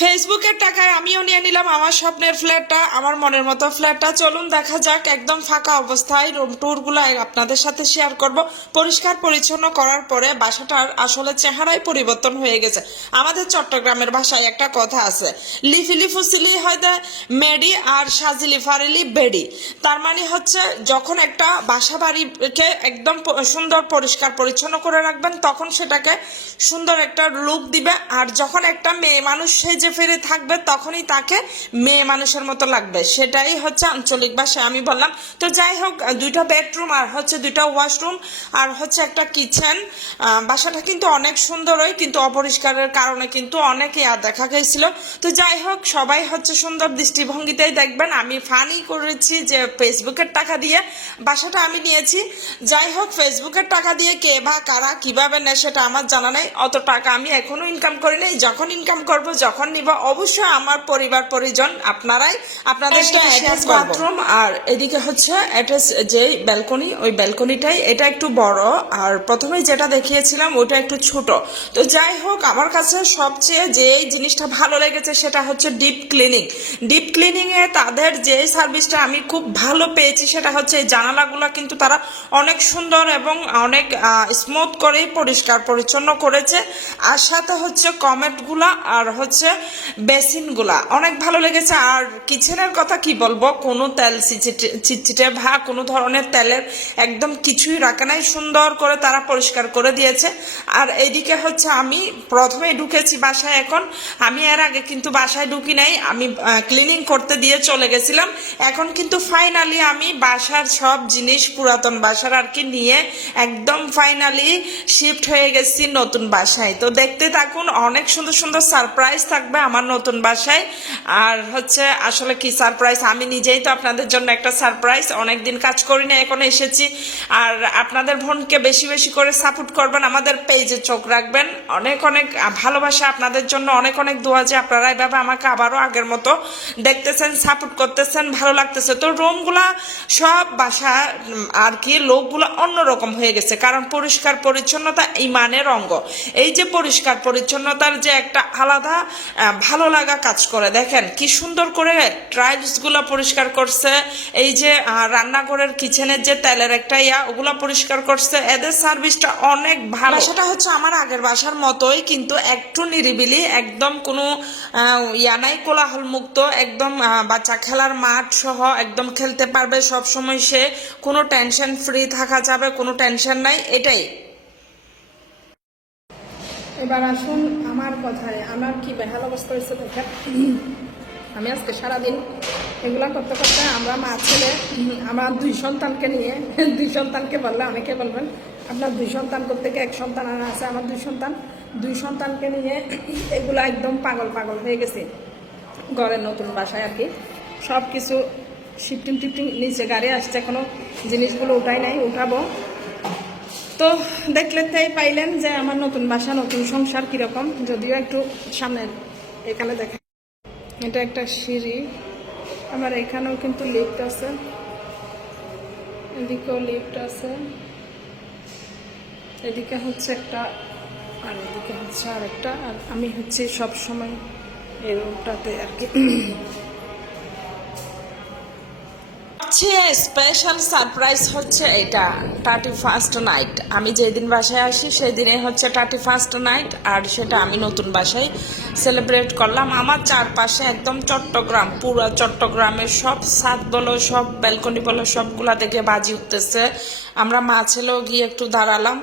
ফেসবুকের টাকায় আমিও নিয়ে নিলাম আমার স্বপ্নের ফ্ল্যাটটা, আমার মনের মতো ফ্ল্যাটটা। চলুন দেখা যাক, একদম ফাঁকা অবস্থায় রুম ট্যুরগুলো আপনাদের সাথে শেয়ার করব। পরিষ্কার পরিচ্ছন্ন করার পরে বাসাটার আসলে চেহারাই পরিবর্তন হয়ে গেছে। আমাদের চট্টগ্রামের ভাষায় একটা কথা আছে লিফিলি ফুসিলি হয়তো মেডি আর সাজিলি ফারিলি বেডি। তার মানে হচ্ছে, যখন একটা বাসা বাড়িকে একদম সুন্দর পরিষ্কার পরিচ্ছন্ন করে রাখবেন, তখন সেটাকে সুন্দর একটা লুক দিবে। আর যখন একটা মেয়ে মানুষ সেজে ফিরে থাকবে তখনই তাকে মেয়ে মানুষের মতো লাগবে। সেটাই হচ্ছে আঞ্চলিক ভাষায় আমি বললাম। তো যাই হোক, দুইটা বেডরুম আর হচ্ছে দুইটা ওয়াশরুম আর হচ্ছে একটা কিচেন বাসাটা কিন্তু অনেক সুন্দরই, কিন্তু অপরিষ্কারের কারণে কিন্তু অনেক ইয়া দেখা গেছিল। তো যাই হোক, সবাই হচ্ছে সুন্দর দৃষ্টিভঙ্গিতেই দেখবেন। আমি ফানি করেছি যে ফেসবুকের টাকা দিয়ে বাসাটা আমি নিয়েছি। যাই হোক ফেসবুকের টাকা দিয়ে কে বা কারা কীভাবে নেয় সেটা আমার জানা নেই। অত টাকা আমি এখনও ইনকাম করি নাই যখন ইনকাম করব, যখন নিব। অবশ্যই আমার পরিবার পরিজন আপনারাই। আপনাদের শেয়ার বাথরুম আর এদিকে হচ্ছে অ্যাটাচ যে ব্যালকনি ওই ব্যালকনিটাই এটা একটু বড় আর প্রথমেই যেটা দেখিয়েছিলাম ওটা একটু ছোট। তো যাই হোক আমার কাছে সবচেয়ে যে জিনিসটা ভালো লেগেছে সেটা হচ্ছে ডিপ ক্লিনিং ডিপ ক্লিনিং এ তাদের যে সার্ভিসটা আমি খুব ভালো পেয়েছি সেটা হচ্ছে এই জানালাগুলো কিন্তু তারা অনেক সুন্দর এবং অনেক স্মুথ করে পরিষ্কার পরিচ্ছন্ন করেছে। আর সাথে হচ্ছে কমেন্টগুলা আর হচ্ছে বেসিনগুলা। অনেক ভালো লেগেছে। আর কিচেনের কথা কি বলব? কোনো তেল চিটচিটে ভা কোনো ধরনের তেলের একদম কিছুই রাখে নাই। সুন্দর করে তারা পরিষ্কার করে দিয়েছে। আর এইদিকে হচ্ছে আমি প্রথমে ঢুকেছি বাসায় এখন। আমি এর আগে কিন্তু বাসায় ঢুকি নাই। আমি ক্লিনিং করতে দিয়ে চলে গেছিলাম। এখন কিন্তু ফাইনালি আমি বাসার সব জিনিস পুরাতন বাসার আর কি নিয়ে একদম ফাইনালি শিফট হয়ে গেছি নতুন বাসায়। তো দেখতে থাকুন, অনেক সুন্দর সুন্দর সারপ্রাইজ থাকবে। আমার নতুন বাসায়। আর হচ্ছে আসলে কি সারপ্রাইজ আমি নিজেই তো আপনাদের জন্য একটা সারপ্রাইজ অনেক দিন কাজ করি না, এখন এসেছি। আর আপনাদের বোনকে বেশি বেশি করে সাপোর্ট করবেন, আমাদের পেজে চোখ রাখবেন। অনেক অনেক ভালোবাসা আপনাদের জন্য, অনেক অনেক দোয়া যে আপনারা এভাবে আমাকে আবারও আগের মতো দেখতেছেন সাপোর্ট করতেছেন, ভালো লাগতেছে। তো রুমগুলা সব বাসা আর কি লোকগুলো অন্যরকম হয়ে গেছে। কারণ পরিষ্কার পরিচ্ছন্নতা ইমানের অঙ্গ। এই যে পরিষ্কার পরিচ্ছন্নতার যে একটা আলাদা ভালো লাগা কাজ করে। দেখেন, কি সুন্দর করে ট্রাইলসগুলা পরিষ্কার করছে। এই যে রান্নাঘরের কিচেনের যে তেলের একটা ইয়া, ওগুলা পরিষ্কার করছে। এদের সার্ভিসটা অনেক ভালো। সেটা হচ্ছে আমার আগের বাসার মতোই, কিন্তু একটু নিরিবিলি, একদম কোনো ইয়া নাই কোলাহল মুক্ত একদম বাচ্চা খেলার মাঠ সহ একদম খেলতে পারবে সব সময় সে। কোনো টেনশন ফ্রি থাকা যাবে, কোনো টেনশন নাই, এটাই। এবার আসুন আমার কথায়। আমার কি বেহাল অবস্থা হয়েছে দেখেন। আমি আজকে সারাদিন এগুলা করতে করতে আমরা মা ছেলে, আমার দুই সন্তানকে নিয়ে, দুই সন্তানকে বললে অনেকে বলবেন, আপনার দুই সন্তান গিয়ে এক সন্তান আনা আছে আমার দুই সন্তান। দুই সন্তানকে নিয়ে এগুলা একদম পাগল পাগল হয়ে গেছে। ঘরের নতুন বাসায় আর কি। সব কিছু শিফটিং টিফটিং নিচে গাড়ি আসছে এখনও। জিনিসগুলো উঠাই নাই, উঠাবো। তো দেখলেন তাই পাইলেন যে আমার নতুন বাসা, নতুন সংসার কীরকম। যদিও একটু সামনে এখানে দেখেন। এটা একটা সিঁড়ি। আমার এখানেও কিন্তু লিফট আছে। এদিকেও লিফট আছে। এদিকে হচ্ছে একটা আর এদিকে হচ্ছে আর একটা আর আমি হচ্ছে সব সময় এই রুমটাতে আর কি। সবচেয়ে স্পেশাল সারপ্রাইজ হচ্ছে এটা থার্টি ফার্স্ট নাইট আমি যেদিন বাসায় আসি সেই দিনে হচ্ছে থার্টি ফার্স্ট নাইট আর সেটা আমি নতুন বাসায় সেলিব্রেট করলাম। আমার চারপাশে একদম চট্টগ্রাম, পুরো চট্টগ্রামের সব সাত বলো, সব ব্যালকনি বলো, সবগুলা দেখে বাজি উঠতেছে। আমরা মা ছেলেও গিয়ে একটু দাঁড়ালাম।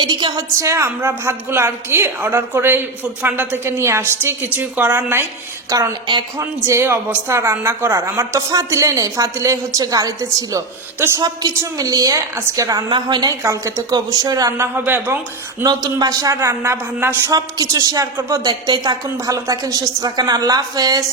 এইদিকে হচ্ছে আমরা ভাতগুলো আর কি অর্ডার করে ফুড ফান্ডা থেকে নিয়ে আসছি, কিছুই করার নাই। কারণ এখন যে অবস্থা রান্না করার, আমার তো ফাতিলে নেই, ফাতিলে হচ্ছে গাড়িতে ছিল। তো সব কিছু মিলিয়ে আজকে রান্না হয় নাই, কালকে থেকে অবশ্যই রান্না হবে এবং নতুন বাসার রান্না ভান্না সব কিছু শেয়ার করব। দেখতেই থাকুন, ভালো থাকেন, সুস্থ থাকেন, আল্লাহ হাফেজ।